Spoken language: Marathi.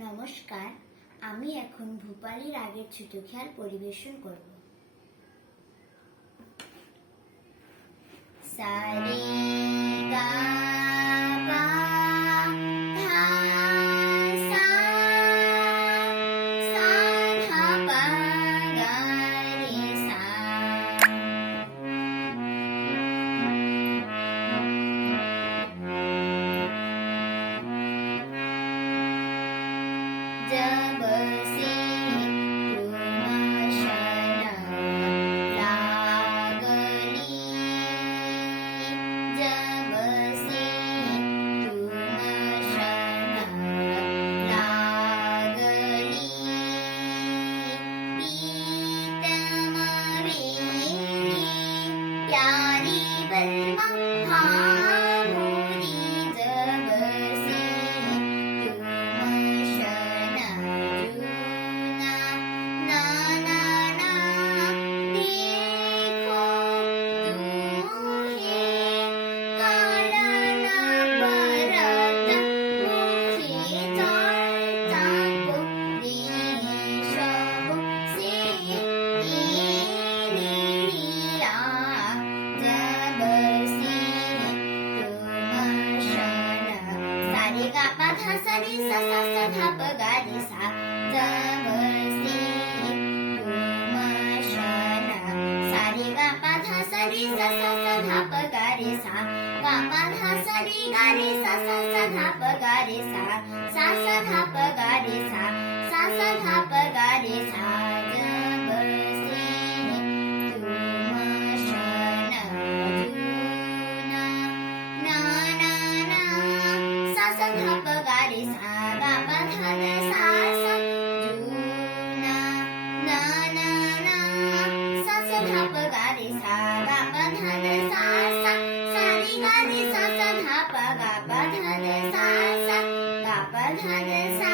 নমস্কার, আমি এখন ভূপালী রাগের ছোট খেয়াল পরিবেশন করব। সারে গা পা ধা সা সা ধা পা গা রে সা। जब से तुम शरण लागली, जब से तुम शरण लागली, प्रीतम मेरी प्यारी बलमा भावुरी, जब से Sari sa sa sa tha pa ga ri sa, jab se tum shana. Sari ga pa tha sari sa sa sa tha pa ga ri sa, ga pa tha sari ga ri sa sa sa tha pa ga ri sa, sa sa tha pa ga ri sa, sa sa tha pa ga ri sa. Jab se tum shana juna na na na, sa sa tha pa ga ri sa, ga pa tha de sa sa juna na na na, sa sa tha pa ga ri sa, ga pa tha de sa sa, sa ri ga ri sa sa tha pa ga pa tha de sa sa, ga pa tha de sa